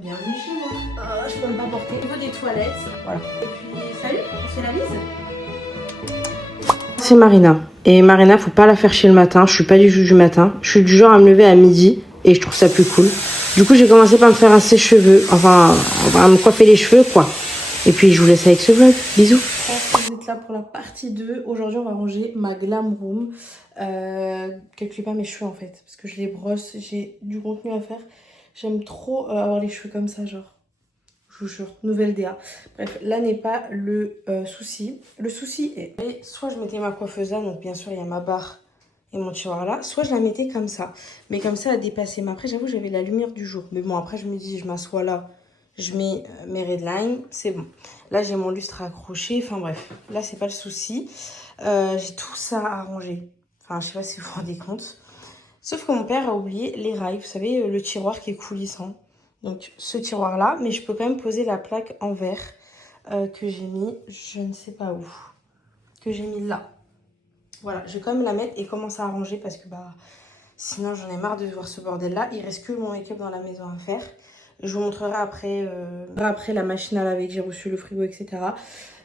Bienvenue chez moi. Je peux me pas porter. Au niveau des toilettes. Voilà. Et puis, salut, on se fait la bise. C'est Marina. Et Marina, faut pas la faire chez le matin. Je suis pas du tout du matin. Je suis du genre à me lever à midi et je trouve ça plus cool. Du coup, j'ai commencé par me faire un sèche-cheveux. Enfin, à me coiffer les cheveux, quoi. Et puis, je vous laisse avec ce vlog. Bisous. Je pense que vous êtes là pour la partie 2. Aujourd'hui, on va ranger ma glam room. Calculez pas mes cheveux en fait. Parce que je les brosse. J'ai du contenu à faire. J'aime trop avoir les cheveux comme ça, genre. Je vous jure, nouvelle DA. Bref, là n'est pas le souci. Le souci est, soit je mettais ma coiffeuse là, donc bien sûr il y a ma barre et mon tiroir là, soit je la mettais comme ça. Mais comme ça, elle dépassait. Mais après, j'avoue, j'avais la lumière du jour. Mais bon, après, je me dis, je m'assois là, je mets mes redlines, c'est bon. Là, j'ai mon lustre accroché. Enfin bref, là, c'est pas le souci. J'ai tout ça à ranger. Enfin, je sais pas si vous vous rendez compte. Sauf que mon père a oublié les rails. Vous savez, le tiroir qui est coulissant. Donc ce tiroir là, mais je peux quand même poser la plaque en verre que j'ai mis, je ne sais pas où, que j'ai mis là. Voilà, je vais quand même la mettre et commencer à ranger parce que bah sinon j'en ai marre de voir ce bordel là. Il reste que mon make-up dans la maison à faire. Je vous montrerai après la machine à laver que j'ai reçu, le frigo, etc.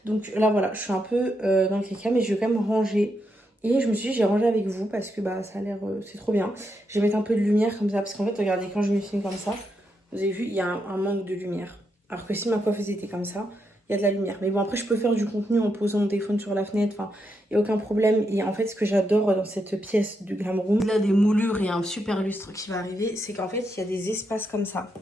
Donc là voilà, je suis un peu dans le caca, mais je vais quand même ranger. Et je me suis dit, j'ai rangé avec vous parce que bah ça a l'air, c'est trop bien. Je vais mettre un peu de lumière comme ça parce qu'en fait, regardez, quand je me filme comme ça, vous avez vu, il y a un manque de lumière. Alors que si ma coiffeuse était comme ça, il y a de la lumière. Mais bon, après, je peux faire du contenu en posant mon téléphone sur la fenêtre. Enfin, il n'y a aucun problème. Et en fait, ce que j'adore dans cette pièce du Glam Room, il y a des moulures et un super lustre qui va arriver, c'est qu'en fait, il y a des espaces comme ça.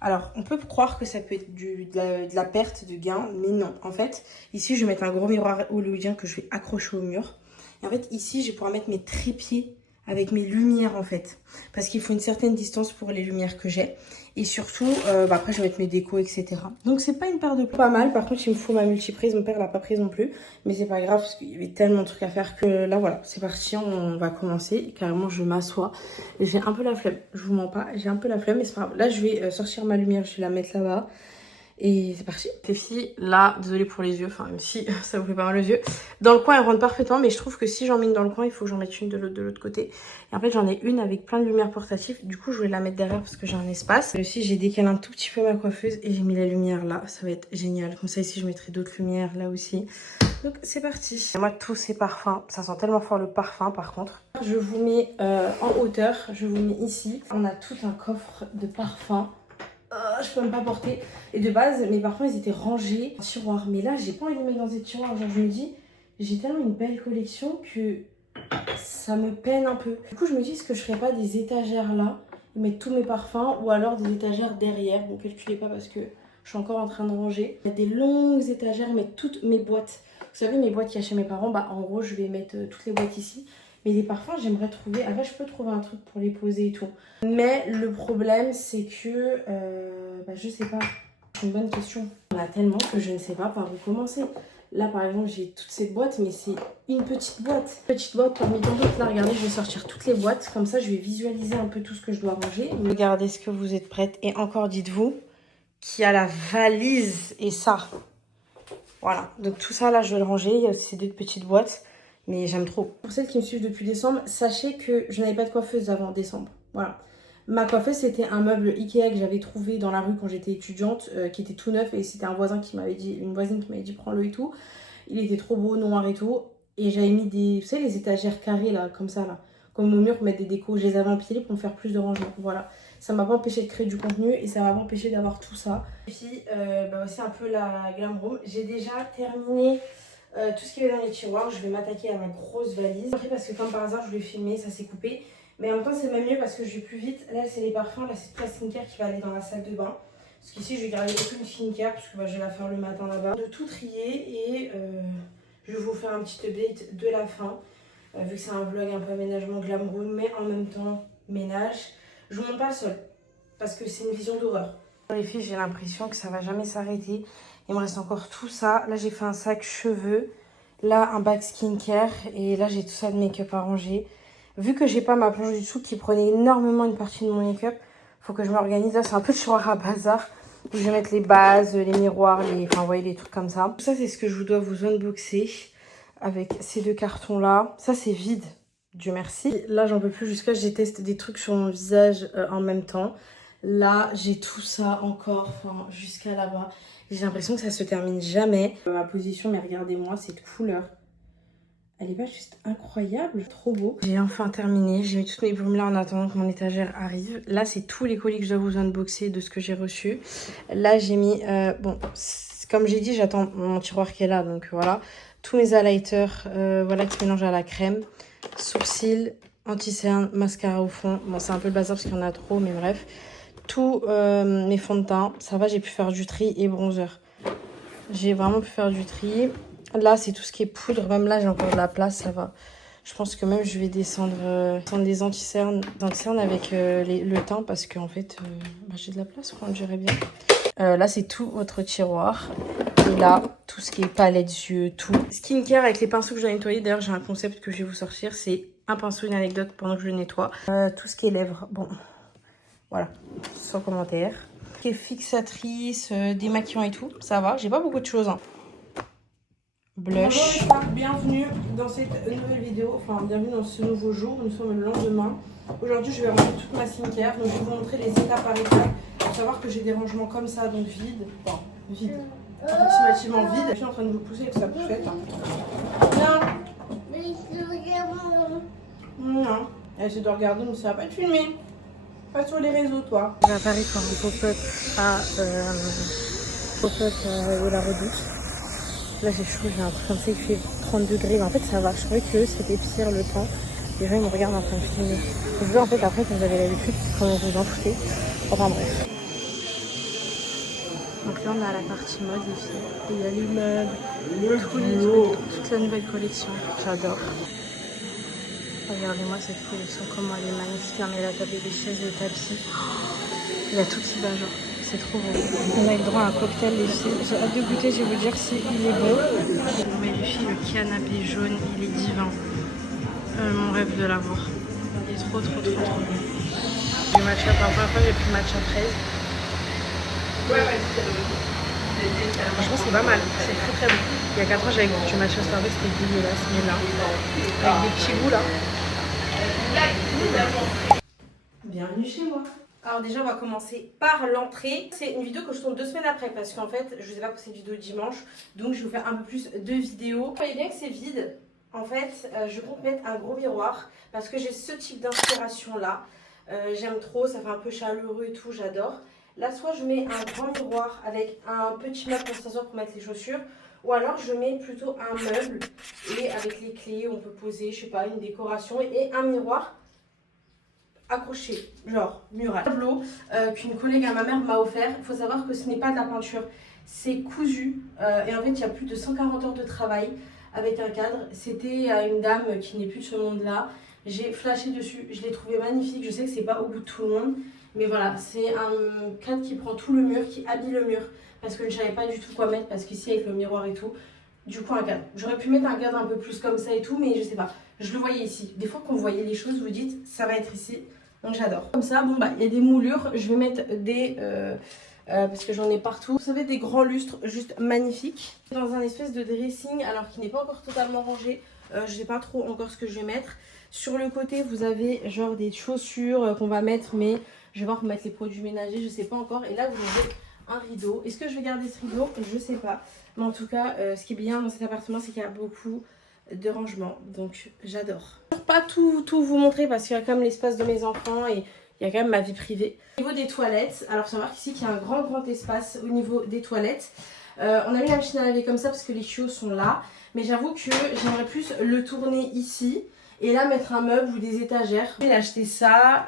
Alors, on peut croire que ça peut être de la perte de gain, mais non. En fait, ici, je vais mettre un gros miroir hollywoodien que je vais accrocher au mur. Et en fait, ici, je vais pouvoir mettre mes trépieds avec mes lumières, en fait. Parce qu'il faut une certaine distance pour les lumières que j'ai. Et surtout, après, je vais mettre mes décos, etc. Donc, c'est pas une paire de pas mal. Par contre, il me faut ma multiprise. Mon père l'a pas prise non plus. Mais c'est pas grave parce qu'il y avait tellement de trucs à faire que là, voilà, c'est parti. On va commencer. Carrément, je m'assois. J'ai un peu la flemme. Je vous mens pas. J'ai un peu la flemme, mais c'est pas grave. Là, je vais sortir ma lumière. Je vais la mettre là-bas. Et c'est parti. Les filles, là, désolée pour les yeux, enfin même si ça vous fait pas mal les yeux. Dans le coin, elles rentrent parfaitement, mais je trouve que si j'en mets une dans le coin, il faut que j'en mette une de l'autre côté. Et en fait, j'en ai une avec plein de lumière portative. Du coup, je vais la mettre derrière parce que j'ai un espace. Aussi, j'ai décalé un tout petit peu ma coiffeuse et j'ai mis la lumière là. Ça va être génial. Comme ça, ici, je mettrai d'autres lumières là aussi. Donc, c'est parti. Moi, tous ces parfums, ça sent tellement fort le parfum par contre. Je vous mets en hauteur, je vous mets ici. On a tout un coffre de parfums. Je peux même pas porter. Et de base, mes parfums, ils étaient rangés en tiroir. Mais là, j'ai pas envie de les mettre dans des tiroirs. Genre, je me dis, j'ai tellement une belle collection que ça me peine un peu. Du coup, je me dis, est-ce que je ferais pas des étagères là, mettre tous mes parfums, ou alors des étagères derrière. Bon, calculez pas parce que je suis encore en train de ranger. Il y a des longues étagères, mettre toutes mes boîtes. Vous savez, mes boîtes qu'il y a chez mes parents, bah en gros, je vais mettre toutes les boîtes ici. Mais les parfums, j'aimerais trouver... Après, je peux trouver un truc pour les poser et tout. Mais le problème, c'est que... je sais pas. C'est une bonne question. Il y en a tellement que je ne sais pas par où commencer. Là, par exemple, j'ai toute cette boîte, mais c'est une petite boîte. Petite boîte parmi tant d'autres. Là, regardez, je vais sortir toutes les boîtes. Comme ça, je vais visualiser un peu tout ce que je dois ranger. Regardez ce que vous êtes prêtes. Et encore, dites-vous qu'il y a la valise et ça. Voilà. Donc, tout ça, là, je vais le ranger. Il y a aussi ces deux petites boîtes. Mais j'aime trop. Pour celles qui me suivent depuis décembre, sachez que je n'avais pas de coiffeuse avant décembre. Voilà. Ma coiffeuse, c'était un meuble Ikea que j'avais trouvé dans la rue quand j'étais étudiante, qui était tout neuf. Et c'était un voisin qui m'avait dit, une voisine qui m'avait dit prends-le et tout. Il était trop beau, noir et tout. Et j'avais mis des, vous savez, les étagères carrées là, comme ça là. Comme au mur pour mettre des décos. Je les avais empilées pour me faire plus de rangement. Voilà. Ça m'a pas empêché de créer du contenu et ça m'a pas empêché d'avoir tout ça. Et puis, aussi un peu la glam room. J'ai déjà terminé... tout ce qui est dans les tiroirs, je vais m'attaquer à ma grosse valise. Après, parce que comme par hasard, je voulais filmer, ça s'est coupé. Mais en même temps, c'est même mieux parce que je vais plus vite. Là, c'est les parfums. Là, c'est toute la skincare qui va aller dans la salle de bain. Parce qu'ici, je vais garder aucune skincare parce que je vais la faire le matin là-bas. De tout trier et je vais vous faire un petit update de la fin. Vu que c'est un vlog un peu aménagement glam room, mais en même temps ménage. Je vous montre pas le sol parce que c'est une vision d'horreur. Les filles, j'ai l'impression que ça va jamais s'arrêter. Il me reste encore tout ça. Là, j'ai fait un sac cheveux. Là, un bac skincare. Et là, j'ai tout ça de make-up à ranger. Vu que j'ai pas ma planche du dessous qui prenait énormément une partie de mon make-up, faut que je m'organise. Là, c'est un peu de tiroir à bazar. Où je vais mettre les bases, les miroirs, enfin, vous voyez, les trucs comme ça. Tout ça, c'est ce que je dois vous unboxer avec ces deux cartons-là. Ça, c'est vide. Dieu merci. Là, j'en peux plus. Jusqu'à je déteste des trucs sur mon visage en même temps. Là, j'ai tout ça encore, enfin, jusqu'à là-bas. J'ai l'impression que ça se termine jamais. Ma position, mais regardez-moi cette couleur. Elle est pas juste incroyable, trop beau. J'ai enfin terminé, j'ai mis toutes mes plumes là en attendant que mon étagère arrive. Là, c'est tous les colis que je dois vous unboxer de ce que j'ai reçu. Là, j'ai mis, bon, comme j'ai dit, j'attends mon tiroir qui est là, donc voilà. Tous mes highlighters, voilà, qui se mélangent à la crème. Sourcils, anti-cerne, mascara au fond. Bon, c'est un peu le bazar parce qu'il y en a trop, mais bref. Tous mes fonds de teint, ça va, j'ai pu faire du tri et bronzer. J'ai vraiment pu faire du tri. Là, c'est tout ce qui est poudre. Même là, j'ai encore de la place, ça va. Je pense que même je vais descendre des anti-cernes avec le teint parce qu'en fait, bah, j'ai de la place, on dirait bien. Là, c'est tout votre tiroir. Et là, tout ce qui est palette yeux, tout. Skincare avec les pinceaux que je dois nettoyer. D'ailleurs, j'ai un concept que je vais vous sortir. C'est un pinceau, une anecdote pendant que je le nettoie. Tout ce qui est lèvres, bon, voilà, sans commentaire. Tout ce qui est fixatrice, démaquillant et tout, ça va. J'ai pas beaucoup de choses, hein. Blush. Bonjour, bienvenue dans cette nouvelle vidéo, enfin bienvenue dans ce nouveau jour. Nous sommes le lendemain. Aujourd'hui, je vais ranger toute ma skincare. Donc, je vais vous montrer les étapes par étapes. Il faut savoir que j'ai des rangements comme ça, donc vide. Enfin, vide. Approximativement vide. Je suis en train de vous pousser avec sa poussette. Non. Non. Elle essaie de regarder, mais ça va pas te filmer. Pas sur les réseaux, toi. J'ai à Paris pour un pop-up de la Redoute. Là j'ai chaud, j'ai un truc comme ça, il fait 30 degrés, mais en fait ça va, je trouvais que c'était pire le temps. Les gens ils me regardent en train de filmer. Je veux en fait après quand vous avez l'habitude, comment vous en foutez. Enfin bref. Donc là on est à la partie mode les filles. Et il y a les meubles, toute la nouvelle collection, j'adore. Regardez-moi cette collection, comment elle est magnifique. On a tapé des chaises, des tapis. Il y a tout qui va genre. C'est trop beau. On a eu le droit à un cocktail les filles. J'ai hâte de goûter, je vais vous dire si il est bon. Mais les filles, le canapé jaune, il est divin. Mon rêve de l'avoir. Il est trop bon. Du matcha, pour la première fois j'ai pris matcha fraise. Franchement c'est pas mal, c'est très bon. Il y a 4 ans j'avais goûté du matcha Starbucks, c'était dégueulasse. Mais là, avec des petits goûts là. Bienvenue chez moi. Alors déjà on va commencer par l'entrée. C'est une vidéo que je tourne 2 semaines après parce qu'en fait je ne sais pas poster de vidéo dimanche. Donc je vais vous faire un peu plus de vidéos. Vous voyez bien que c'est vide. En fait je compte mettre un gros miroir parce que j'ai ce type d'inspiration là. J'aime trop, ça fait un peu chaleureux et tout, j'adore. Là soit je mets un grand miroir avec un petit meuble pour s'asseoir pour mettre les chaussures. Ou alors je mets plutôt un meuble et avec les clés on peut poser je sais pas une décoration et un miroir accroché, genre mural. Tableau qu'une collègue à ma mère m'a offert. Il faut savoir que ce n'est pas de la peinture, c'est cousu et en fait il y a plus de 140 heures de travail avec un cadre. C'était à une dame qui n'est plus de ce monde là. J'ai flashé dessus, je l'ai trouvé magnifique. Je sais que c'est pas au goût de tout le monde, mais voilà, c'est un cadre qui prend tout le mur, qui habille le mur parce que je ne savais pas du tout quoi mettre parce qu'ici avec le miroir et tout, du coup un cadre. J'aurais pu mettre un cadre un peu plus comme ça et tout, mais je sais pas. Je le voyais ici. Des fois quand vous voyez les choses, vous dites ça va être ici. Donc j'adore. Comme ça, bon bah il y a des moulures. Je vais mettre des parce que j'en ai partout. Vous savez, des grands lustres juste magnifiques. Dans un espèce de dressing, alors qui n'est pas encore totalement rangé. Je sais pas trop encore ce que je vais mettre. Sur le côté, vous avez genre des chaussures qu'on va mettre, mais je vais voir pour mettre les produits ménagers, je sais pas encore. Et là, vous avez un rideau. Est-ce que je vais garder ce rideau? Je sais pas. Mais en tout cas, ce qui est bien dans cet appartement, c'est qu'il y a beaucoup de rangement, donc j'adore. Pas tout vous montrer parce qu'il y a quand même l'espace de mes enfants et il y a quand même ma vie privée. Au niveau des toilettes, alors faut savoir qu'ici qu'il y a un grand espace au niveau des toilettes. On a mis la machine à laver comme ça parce que les tuyaux sont là, mais j'avoue que j'aimerais plus le tourner ici et là mettre un meuble ou des étagères. J'ai acheté ça,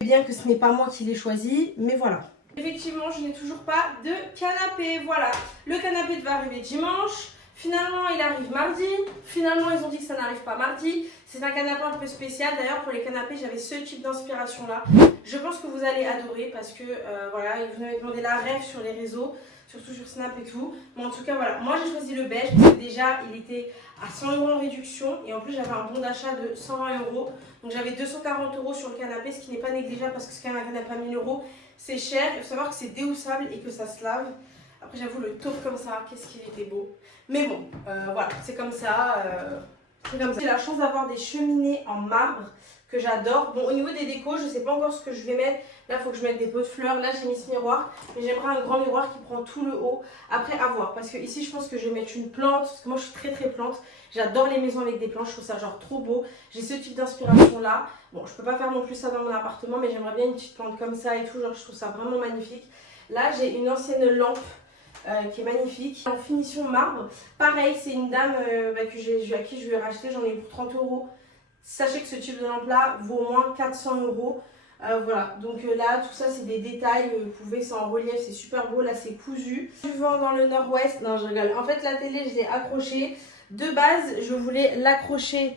bien que ce n'est pas moi qui l'ai choisi, mais voilà. Effectivement, je n'ai toujours pas de canapé, voilà. Le canapé devait arriver dimanche. Finalement, il arrive mardi. Finalement, ils ont dit que ça n'arrive pas mardi. C'est un canapé un peu spécial. D'ailleurs, pour les canapés, j'avais ce type d'inspiration-là. Je pense que vous allez adorer parce que, voilà, vous m'avez demandé la rêve sur les réseaux, surtout sur Snap et tout. Mais en tout cas, voilà, moi, j'ai choisi le beige parce que déjà, il était à 100 € en réduction. Et en plus, j'avais un bon d'achat de 120 €. Donc, j'avais 240 € sur le canapé, ce qui n'est pas négligeable parce que c'est quand même un canapé à 1000 €. C'est cher. Il faut savoir que c'est déhoussable et que ça se lave. Après, j'avoue, le tour comme ça, qu'est-ce qu'il était beau. Mais bon, voilà, c'est comme ça. J'ai la chance d'avoir des cheminées en marbre que j'adore. Bon, au niveau des décos, je sais pas encore ce que je vais mettre. Là, il faut que je mette des pots de fleurs. Là, j'ai mis ce miroir. Mais j'aimerais un grand miroir qui prend tout le haut. Après, à voir. Parce que ici, je pense que je vais mettre une plante. Parce que moi, je suis très plante. J'adore les maisons avec des plantes. Je trouve ça genre trop beau. J'ai ce type d'inspiration là. Bon, je peux pas faire non plus ça dans mon appartement. Mais j'aimerais bien une petite plante comme ça et tout. Genre, je trouve ça vraiment magnifique. Là, j'ai une ancienne lampe. Qui est magnifique, en finition marbre. Pareil, c'est une dame à qui je lui ai racheté, j'en ai eu pour 30 €. Sachez que ce type de lampe là vaut au moins 400 €. Voilà, donc là tout ça c'est des détails, vous pouvez, c'est en relief, c'est super beau, là c'est cousu. Du vent dans le nord-ouest, non je rigole. En fait la télé je l'ai accrochée, de base je voulais l'accrocher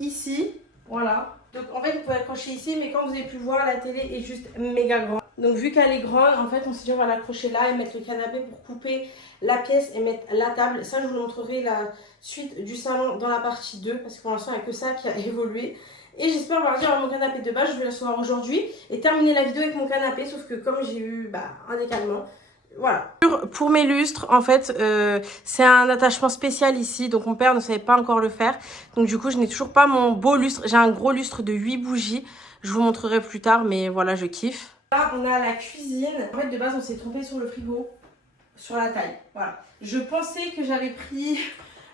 ici, voilà. Donc en fait vous pouvez l'accrocher ici, mais comme vous avez pu le voir, la télé est juste méga grande. Donc vu qu'elle est grande, en fait on s'est dit on va l'accrocher là et mettre le canapé pour couper la pièce et mettre la table. Ça je vous montrerai la suite du salon dans la partie 2 parce que pour l'instant il n'y a que ça qui a évolué. Et j'espère pouvoir dire mon canapé de base, je vais l'asseoir aujourd'hui et terminer la vidéo avec mon canapé, sauf que comme j'ai eu un décalement, voilà. Pour mes lustres, en fait, c'est un attachement spécial ici, donc mon père ne savait pas encore le faire. Donc du coup, je n'ai toujours pas mon beau lustre. J'ai un gros lustre de 8 bougies, je vous montrerai plus tard, mais voilà, je kiffe. Là, on a la cuisine. En fait, de base, on s'est trompé sur le frigo, sur la taille, voilà. Je pensais que j'avais pris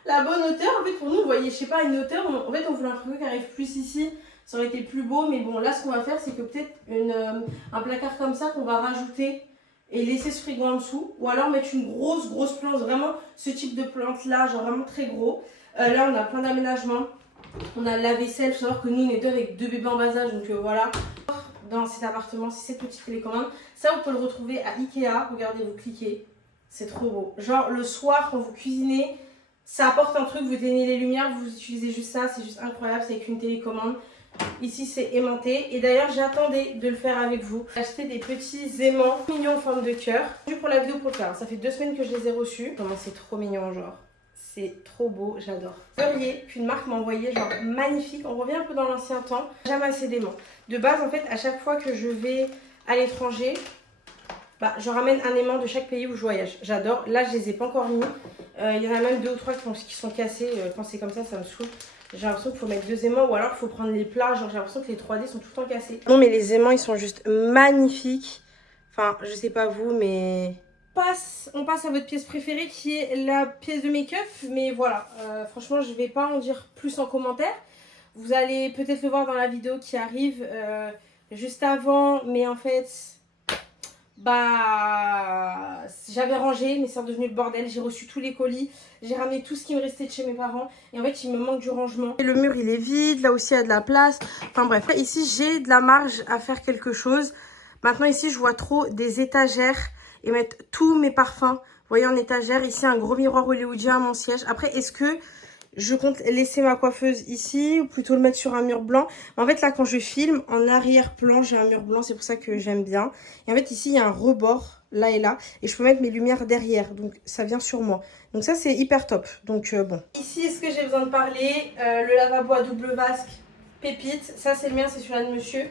la bonne hauteur. En fait, pour nous, vous voyez, je sais pas, une hauteur. En fait, on voulait un frigo qui arrive plus ici. Ça aurait été plus beau. Mais bon, là, ce qu'on va faire, c'est que peut-être un placard comme ça qu'on va rajouter et laisser ce frigo en dessous. Ou alors mettre une grosse plante. Vraiment, ce type de plante-là, genre vraiment très gros. Là, on a plein d'aménagements. On a le lave-vaisselle. Il faut savoir que nous, on est deux avec 2 bébés en bas âge. Donc voilà. Dans cet appartement, c'est cette petite télécommande. Ça, vous pouvez le retrouver à Ikea. Regardez, vous cliquez. C'est trop beau. Genre, le soir, quand vous cuisinez, ça apporte un truc, vous éteignez les lumières, vous utilisez juste ça, c'est juste incroyable, c'est avec une télécommande. Ici c'est aimanté et d'ailleurs j'attendais de le faire avec vous. J'ai acheté des petits aimants mignons en forme de cœur. Pour la vidéo pour le faire, ça fait 2 semaines que je les ai reçus. Comment c'est trop mignon genre. C'est trop beau, j'adore. Verrier qu'une marque m'a envoyé, genre magnifique. On revient un peu dans l'ancien temps. Jamais assez d'aimants. De base en fait à chaque fois que je vais à l'étranger, je ramène un aimant de chaque pays où je voyage. J'adore. Là, je les ai pas encore mis. Il y en a même 2 ou 3 qui sont cassés. Quand c'est comme ça me saoule. J'ai l'impression qu'il faut mettre 2 aimants ou alors il faut prendre les plats. Genre, j'ai l'impression que les 3D sont tout le temps cassés. Non, mais les aimants, ils sont juste magnifiques. Enfin, je sais pas vous, mais... On passe à votre pièce préférée qui est la pièce de make-up. Mais voilà, franchement, je vais pas en dire plus en commentaire. Vous allez peut-être le voir dans la vidéo qui arrive juste avant. Mais en fait... j'avais rangé mais c'est redevenu le bordel. J'ai reçu tous les colis, j'ai ramené tout ce qui me restait de chez mes parents et en fait il me manque du rangement. Et le mur il est vide, là aussi il y a de la place, enfin bref. Ici j'ai de la marge à faire quelque chose. Maintenant ici je vois trop des étagères et mettre tous mes parfums, vous voyez, en étagère. Ici un gros miroir hollywoodien à mon siège. Après est-ce que je compte laisser ma coiffeuse ici ou plutôt le mettre sur un mur blanc? En fait là quand je filme en arrière-plan j'ai un mur blanc, c'est pour ça que j'aime bien. Et en fait ici il y a un rebord là et là et je peux mettre mes lumières derrière, donc ça vient sur moi. Donc ça c'est hyper top. Donc bon. Ici est-ce que j'ai besoin de parler? Le lavabo à double vasque pépite, ça c'est le mien, c'est celui-là de monsieur.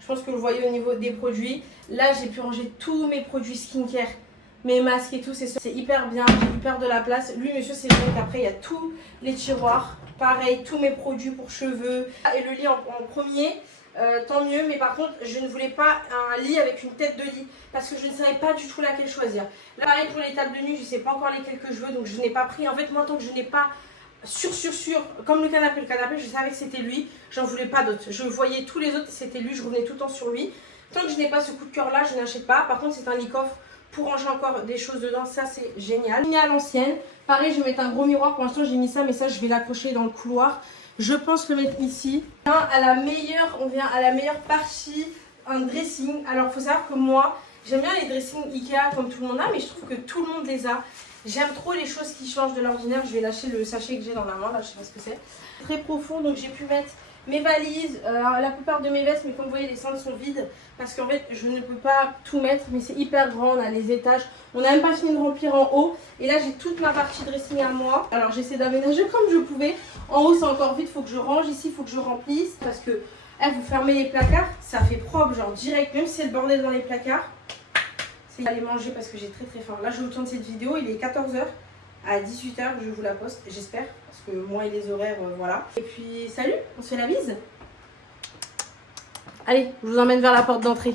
Je pense que vous voyez au niveau des produits. Là j'ai pu ranger tous mes produits skincare, mes masques et tout, c'est hyper bien, j'ai hyper de la place. Lui monsieur c'est vrai qu'après il y a tous les tiroirs, pareil, tous mes produits pour cheveux. Et le lit en premier, tant mieux, mais par contre je ne voulais pas un lit avec une tête de lit parce que je ne savais pas du tout laquelle choisir. Là pareil pour les tables de nuit, je ne sais pas encore lesquelles que je veux, donc je n'ai pas pris. En fait moi tant que je n'ai pas sûr, comme le canapé je savais que c'était lui, j'en voulais pas d'autres. Je voyais tous les autres, c'était lui, je revenais tout le temps sur lui. Tant que je n'ai pas ce coup de cœur là, je n'achète pas. Par contre c'est un lit coffre pour ranger encore des choses dedans, ça c'est génial. À l'ancienne, pareil je vais mettre un gros miroir, pour l'instant j'ai mis ça, mais ça je vais l'accrocher dans le couloir. Je pense le mettre ici. On vient à la meilleure partie, un dressing. Alors il faut savoir que moi, j'aime bien les dressings Ikea comme tout le monde a, mais je trouve que tout le monde les a. J'aime trop les choses qui changent de l'ordinaire. Je vais lâcher le sachet que j'ai dans la main, là je sais pas ce que c'est. Très profond, donc j'ai pu mettre mes valises, la plupart de mes vestes, mais comme vous voyez les cintres sont vides parce qu'en fait je ne peux pas tout mettre, mais c'est hyper grand, on a les étages, on n'a même pas fini de remplir en haut et là j'ai toute ma partie dressing à moi. Alors j'essaie d'aménager comme je pouvais. En haut c'est encore vide, il faut que je range, ici il faut que je remplisse parce que vous fermez les placards, ça fait propre genre direct, même si c'est le bordel dans les placards. C'est aller manger parce que j'ai très faim. Là je vous tourne cette vidéo, il est 14 h. À 18 h je vous la poste, j'espère, parce que moi et les horaires, voilà. Et puis salut, on se fait la bise. Allez, je vous emmène vers la porte d'entrée.